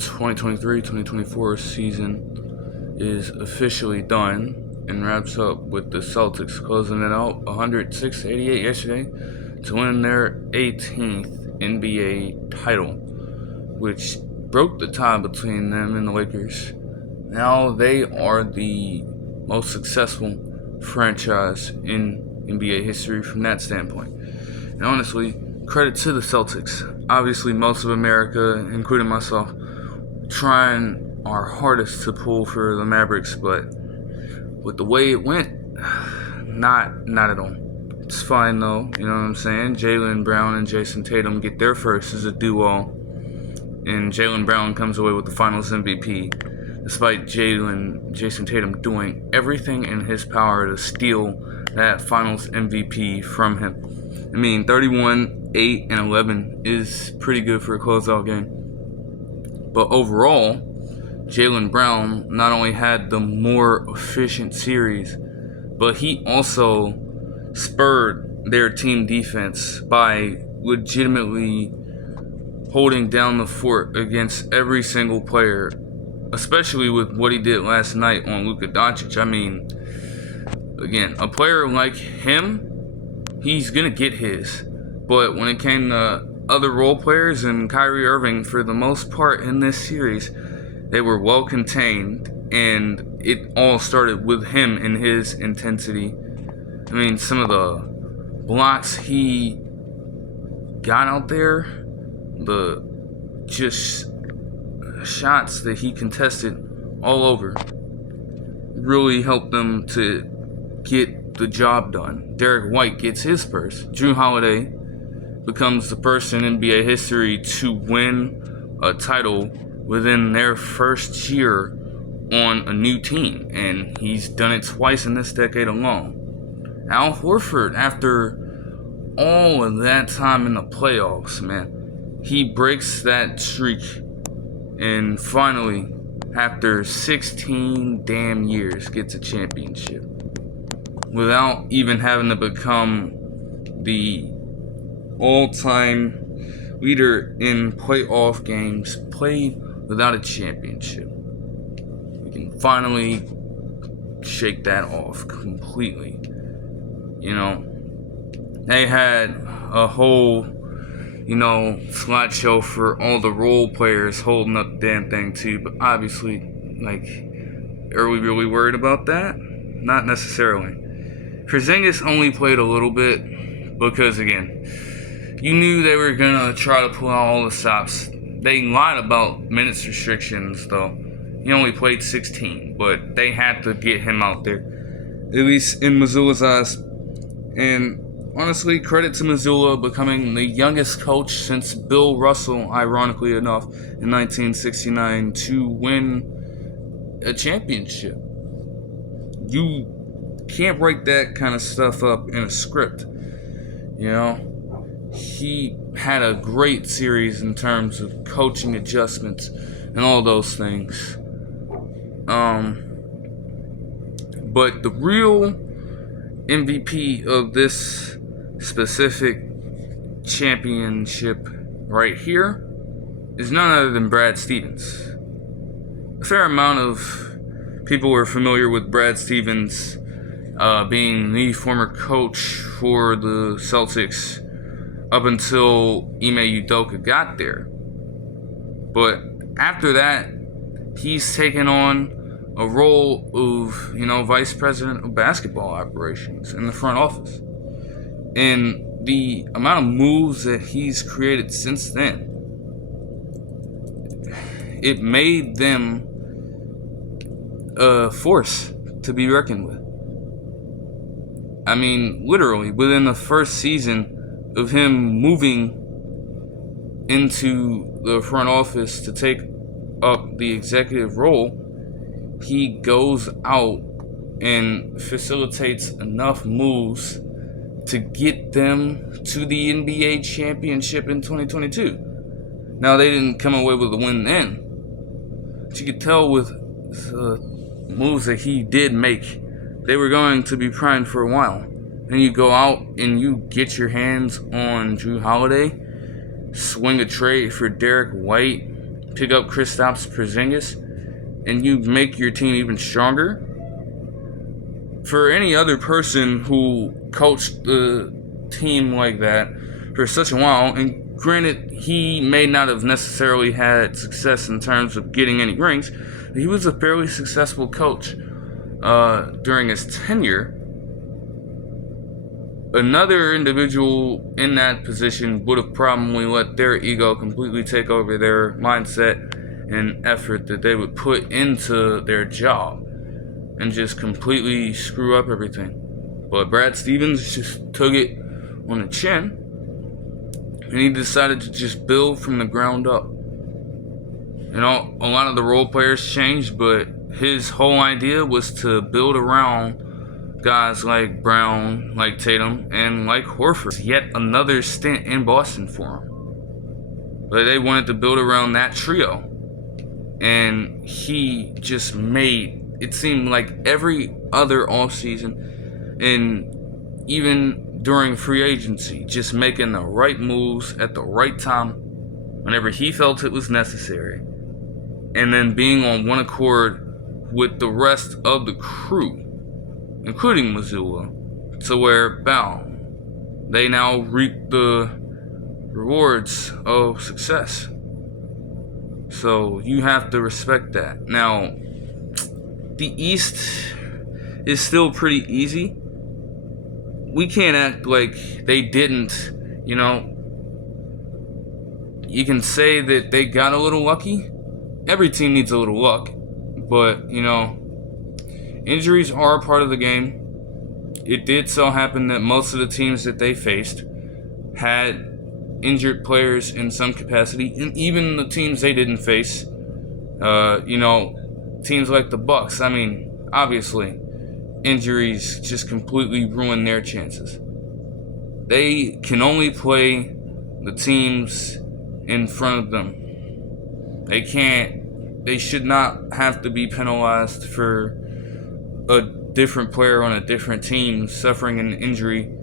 2023-2024 season is officially done and wraps up with the Celtics closing it out 106-88 yesterday to win their 18th NBA title, which broke the tie between them and the Lakers. Now they are the most successful franchise in NBA history from that standpoint. And honestly, credit to the Celtics. Obviously, most of America, including myself, trying our hardest to pull for the Mavericks, but with the way it went, not at all. It's fine though, you know what I'm saying? Jaylen Brown and Jayson Tatum get their first as a duo, and Jaylen Brown comes away with the Finals MVP, despite Jayson Tatum doing everything in his power to steal that Finals MVP from him. I mean, 31, 8, and 11 is pretty good for a closeout game. But overall, Jaylen Brown not only had the more efficient series, but he also spurred their team defense by legitimately holding down the fort against every single player, especially with what he did last night on Luka Doncic. I mean, again, a player like him, he's going to get his. But when it came to other role players and Kyrie Irving, for the most part in this series, they were well contained, and it all started with him and his intensity. I mean, some of the blocks he got out there, the just shots that he contested all over, really helped them to get the job done. Derek White gets his first. Jrue Holiday becomes the first in NBA history to win a title within their first year on a new team, and he's done it twice in this decade alone. Al Horford, after all of that time in the playoffs, man, he breaks that streak, and finally, after 16 damn years, gets a championship without even having to become the all-time leader in playoff games played without a championship. We can finally shake that off completely. You know, they had a whole, slideshow for all the role players holding up the damn thing too, but obviously, are we really worried about that? Not necessarily. Porzingis only played a little bit because, again, you knew they were going to try to pull out all the stops. They lied about minutes restrictions, though. He only played 16, but they had to get him out there, at least in Mazzulla's eyes. And honestly, credit to Mazzulla becoming the youngest coach since Bill Russell, ironically enough, in 1969 to win a championship. You can't write that kind of stuff up in a script, He had a great series in terms of coaching adjustments and all those things. But the real MVP of this specific championship right here is none other than Brad Stevens. A fair amount of people are familiar with Brad Stevens being the former coach for the Celtics up until Ime Udoka got there. But after that, he's taken on a role of, vice president of basketball operations in the front office. And the amount of moves that he's created since then, it made them a force to be reckoned with. I mean, literally, within the first season of him moving into the front office to take up the executive role, he goes out and facilitates enough moves to get them to the NBA championship in 2022. Now, they didn't come away with a win then, but you could tell with the moves that he did make, they were going to be primed for a while. And you go out and you get your hands on Jrue Holiday, swing a trade for Derek White, pick up Kristaps Porzingis, and you make your team even stronger. For any other person who coached the team like that for such a while, and granted, he may not have necessarily had success in terms of getting any rings, but he was a fairly successful coach during his tenure. Another individual in that position would have probably let their ego completely take over their mindset and effort that they would put into their job and just completely screw up everything. But Brad Stevens just took it on the chin, and he decided to just build from the ground up. You know, a lot of the role players changed, but his whole idea was to build around guys like Brown, like Tatum, and like Horford. Yet another stint in Boston for him. But they wanted to build around that trio. And he just made it seem like every other offseason, and even during free agency, just making the right moves at the right time whenever he felt it was necessary. And then being on one accord with the rest of the crew, including Missoula, to where, they now reap the rewards of success. So you have to respect that. Now, the East is still pretty easy. We can't act like they didn't, you know. You can say that they got a little lucky. Every team needs a little luck. But, you know, injuries are a part of the game. It did so happen that most of the teams that they faced had injured players in some capacity, and even the teams they didn't face, you know, teams like the Bucks. I mean, obviously, injuries just completely ruin their chances. They can only play the teams in front of them. They should not have to be penalized for a different player on a different team suffering an injury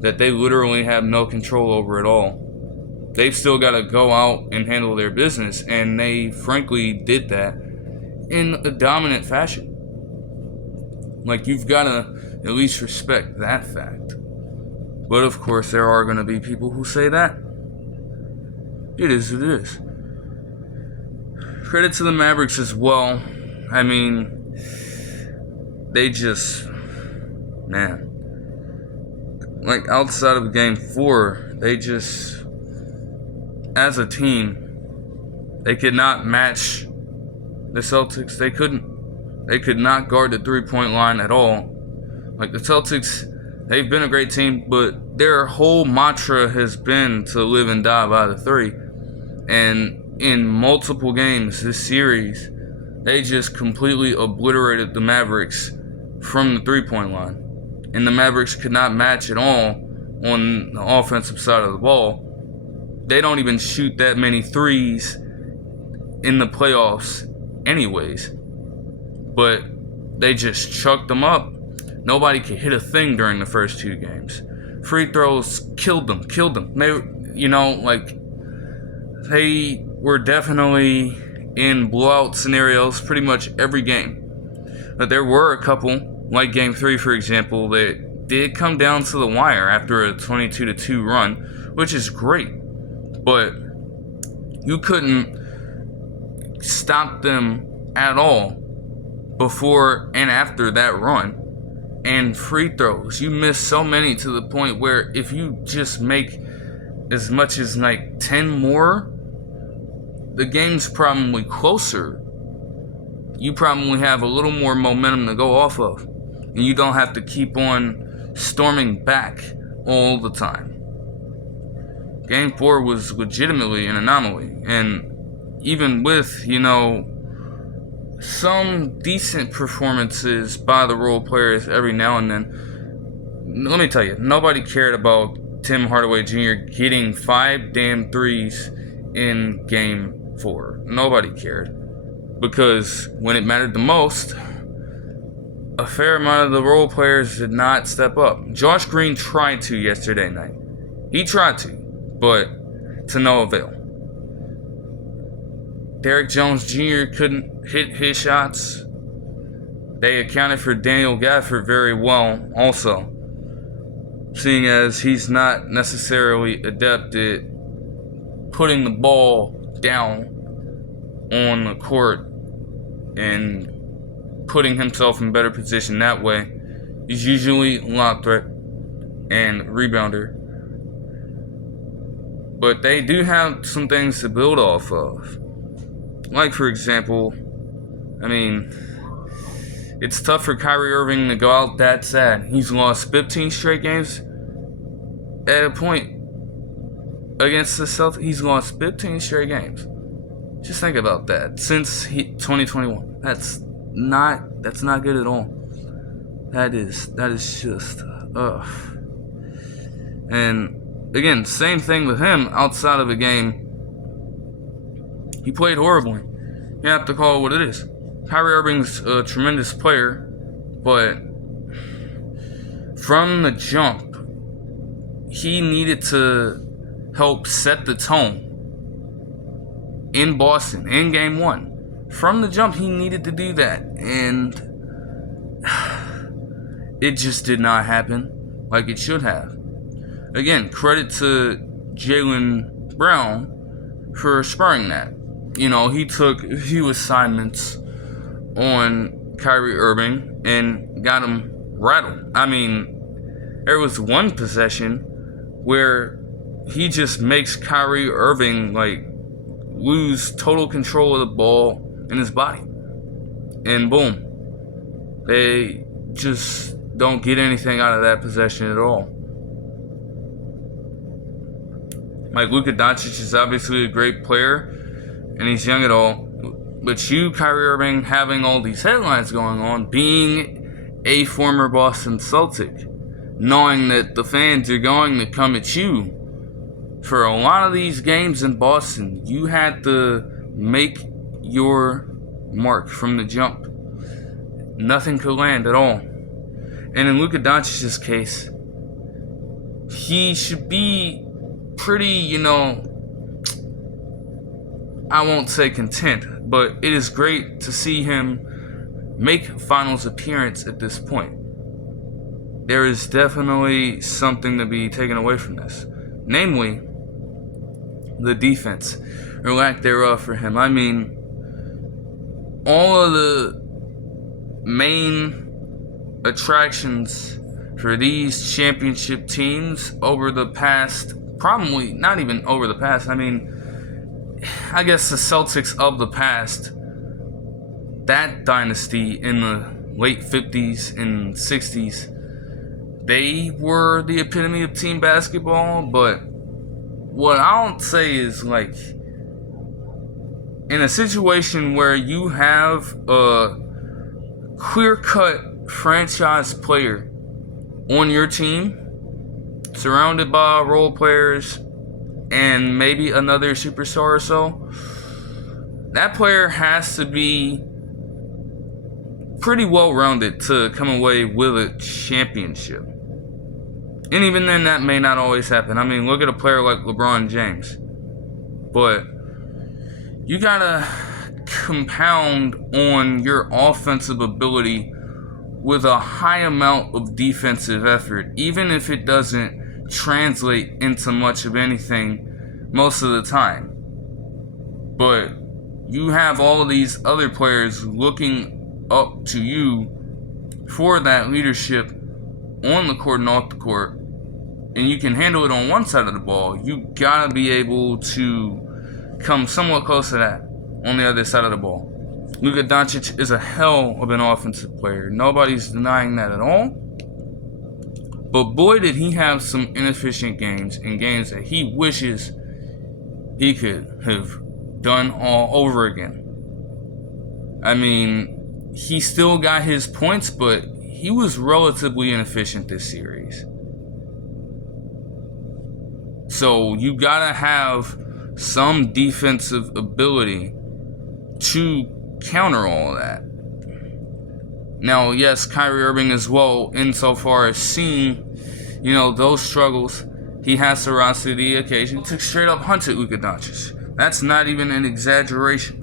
that they literally have no control over at all. They've still got to go out and handle their business, and they frankly did that in a dominant fashion. Like, you've got to at least respect that fact. But of course, there are going to be people who say that. It is. Credit to the Mavericks as well. I mean, they just, man, like outside of Game 4, they just, as a team, they could not match the Celtics. They couldn't. They could not guard the three-point line at all. Like, the Celtics, they've been a great team, but their whole mantra has been to live and die by the three. And in multiple games this series, they just completely obliterated the Mavericks from the three-point line. And the Mavericks could not match at all on the offensive side of the ball. They don't even shoot that many threes in the playoffs anyways. But they just chucked them up. Nobody could hit a thing during the first two games. Free throws killed them. They, you know, like, they were definitely in blowout scenarios pretty much every game. But there were a couple, like Game 3, for example, that did come down to the wire after a 22-2 run, which is great. But you couldn't stop them at all before and after that run. And free throws, you missed so many to the point where if you just make as much as like 10 more, the game's probably closer. You probably have a little more momentum to go off of, and you don't have to keep on storming back all the time. Game 4 was legitimately an anomaly, and even with, you know, some decent performances by the role players every now and then, let me tell you, nobody cared about Tim Hardaway Jr. getting 5 damn threes in Game 4. Nobody cared. Because when it mattered the most, a fair amount of the role players did not step up. Josh Green tried to yesterday night. He tried to, but to no avail. Derrick Jones Jr. couldn't hit his shots. They accounted for Daniel Gafford very well also, seeing as he's not necessarily adept at putting the ball down on the court and putting himself in better position that way. He's usually lob threat and rebounder. But they do have some things to build off of. Like, for example, it's tough for Kyrie Irving to go out that sad. He's lost 15 straight games at a point against the Celtics. He's lost 15 straight games. Just think about that. Since 2021. That's not good at all. That is just And again, same thing with him outside of a game. He played horribly. You have to call it what it is. Kyrie Irving's a tremendous player, but from the jump, he needed to help set the tone in Boston in game 1. From the jump, he needed to do that, and it just did not happen like it should have. Again, credit to Jaylen Brown for spurring that. He took a few assignments on Kyrie Irving and got him rattled. There was one possession where he just makes Kyrie Irving lose total control of the ball in his body. And boom. They just don't get anything out of that possession at all. Luka Doncic is obviously a great player, and he's young at all. But you, Kyrie Irving, having all these headlines going on, being a former Boston Celtic, knowing that the fans are going to come at you for a lot of these games in Boston, you had to make your mark from the jump. Nothing could land at all. And in Luka Doncic's case, he should be pretty, I won't say content, but it is great to see him make finals appearance at this point. There is definitely something to be taken away from this. Namely, the defense, or lack thereof for him. All of the main attractions for these championship teams over the past, probably not even over the past, I guess the Celtics of the past, that dynasty in the late 50s and 60s, they were the epitome of team basketball. But what I'll say is, in a situation where you have a clear-cut franchise player on your team, surrounded by role players and maybe another superstar or so, that player has to be pretty well-rounded to come away with a championship. And even then, that may not always happen. Look at a player like LeBron James. But you gotta compound on your offensive ability with a high amount of defensive effort, even if it doesn't translate into much of anything most of the time. But you have all of these other players looking up to you for that leadership on the court and off the court, and you can handle it on one side of the ball. You gotta be able to come somewhat close to that on the other side of the ball. Luka Doncic is a hell of an offensive player. Nobody's denying that at all. But boy, did he have some inefficient games, and games that he wishes he could have done all over again. He still got his points, but he was relatively inefficient this series. So you gotta have some defensive ability to counter all of that. Now, yes, Kyrie Irving as well, insofar as seeing, those struggles, he has to rise to the occasion to straight up hunt at Luka Doncic. That's not even an exaggeration.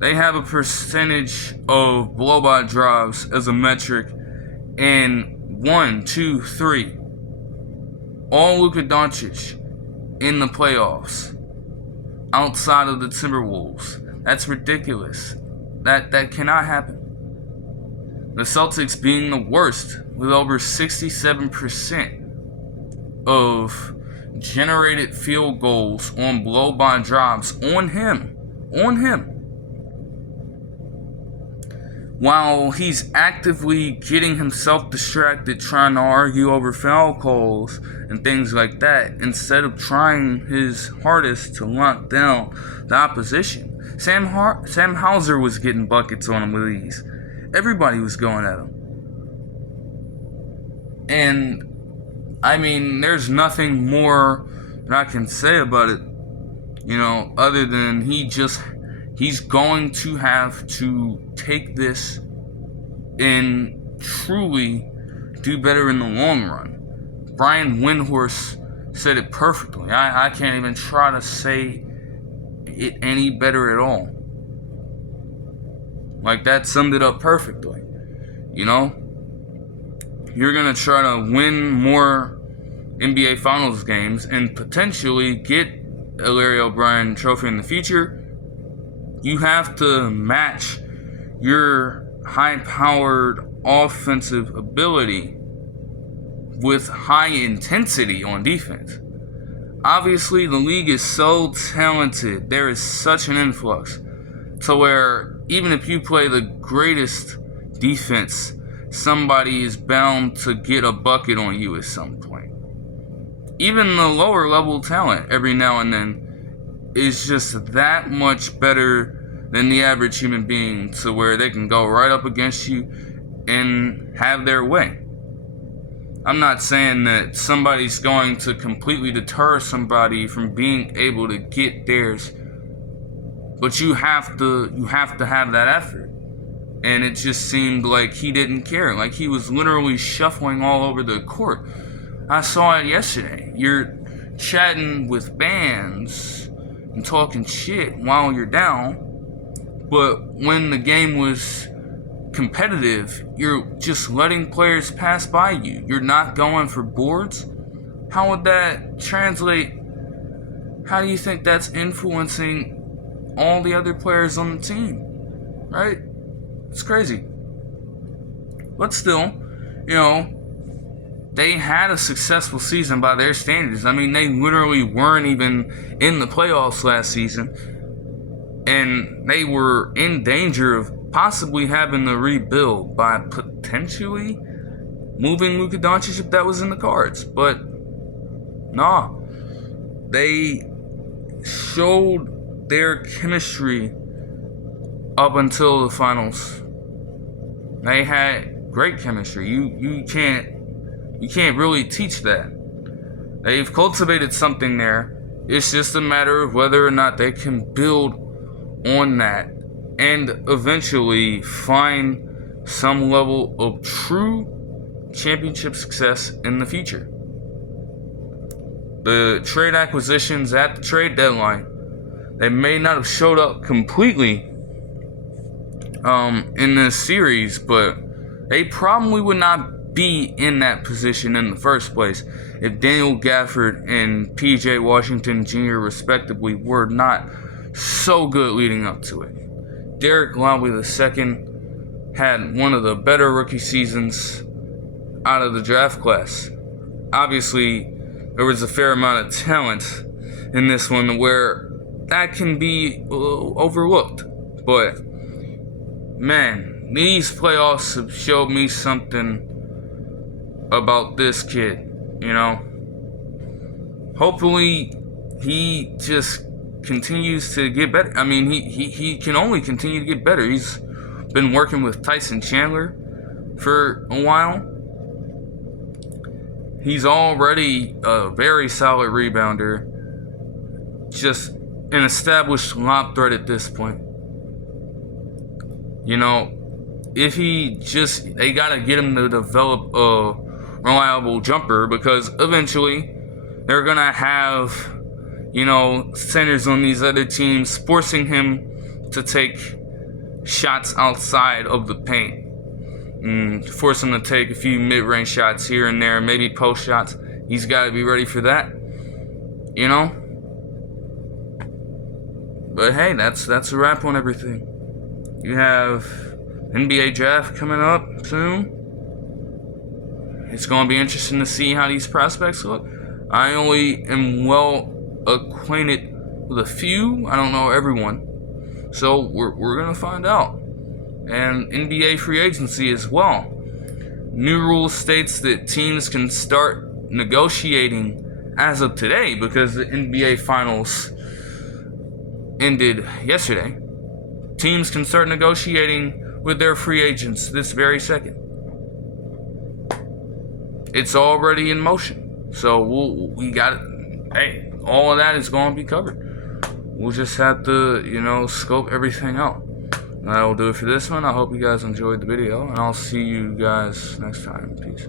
They have a percentage of blow-by drives as a metric, and 1, 2, 3, all Luka Doncic in the playoffs outside of the Timberwolves. That's ridiculous. That cannot happen. The Celtics being the worst with over 67% of generated field goals on blow-by drives on him. While he's actively getting himself distracted trying to argue over foul calls and things like that, instead of trying his hardest to lock down the opposition. Sam Hauser was getting buckets on him with ease. Everybody was going at him. And, I mean, there's nothing more that I can say about it, other than he's going to have to take this and truly do better in the long run. Brian Windhorst said it perfectly. I can't even try to say it any better at all. Like, that summed it up perfectly. You're going to try to win more NBA Finals games and potentially get a Larry O'Brien trophy in the future. You have to match your high-powered offensive ability with high intensity on defense. Obviously, the league is so talented. There is such an influx to where even if you play the greatest defense, somebody is bound to get a bucket on you at some point. Even the lower level talent every now and then is just that much better than the average human being, to where they can go right up against you and have their way. I'm not saying that somebody's going to completely deter somebody from being able to get theirs, but you have to have that effort. And it just seemed like he didn't care. Like, he was literally shuffling all over the court. I saw it yesterday. You're chatting with fans and talking shit while you're down, but when the game was competitive, you're just letting players pass by you. You're not going for boards. How would that translate? How do you think that's influencing all the other players on the team? Right? It's crazy. But still, they had a successful season by their standards. I mean, they literally weren't even in the playoffs last season, and they were in danger of possibly having to rebuild by potentially moving Luka Doncic if that was in the cards. But nah, they showed their chemistry up until the finals. They had great chemistry. You can't really teach that. They've cultivated something there. It's just a matter of whether or not they can build on that and eventually find some level of true championship success in the future. The trade acquisitions at the trade deadline, they may not have showed up completely in this series, but they probably would not be in that position in the first place if Daniel Gafford and P.J. Washington Jr. respectively were not so good leading up to it. Derek Lively II had one of the better rookie seasons out of the draft class. Obviously, there was a fair amount of talent in this one where that can be overlooked. But, man, these playoffs have showed me something about this kid, Hopefully, he just continues to get better. I mean, he can only continue to get better. He's been working with Tyson Chandler for a while. He's already a very solid rebounder. Just an established lob threat at this point. If they gotta get him to develop a reliable jumper, because eventually they're gonna have centers on these other teams forcing him to take shots outside of the paint. Force him to take a few mid-range shots here and there, maybe post shots. He's got to be ready for that, you know. But hey, that's a wrap on everything. You have NBA draft coming up soon. It's going to be interesting to see how these prospects look. I only am well acquainted with a few. I don't know everyone. So we're going to find out. And NBA free agency as well. New rule states that teams can start negotiating as of today because the NBA Finals ended yesterday. Teams can start negotiating with their free agents this very second. It's already in motion. So we got it. Hey, all of that is going to be covered. We'll just have to, scope everything out. That will do it for this one. I hope you guys enjoyed the video, and I'll see you guys next time. Peace.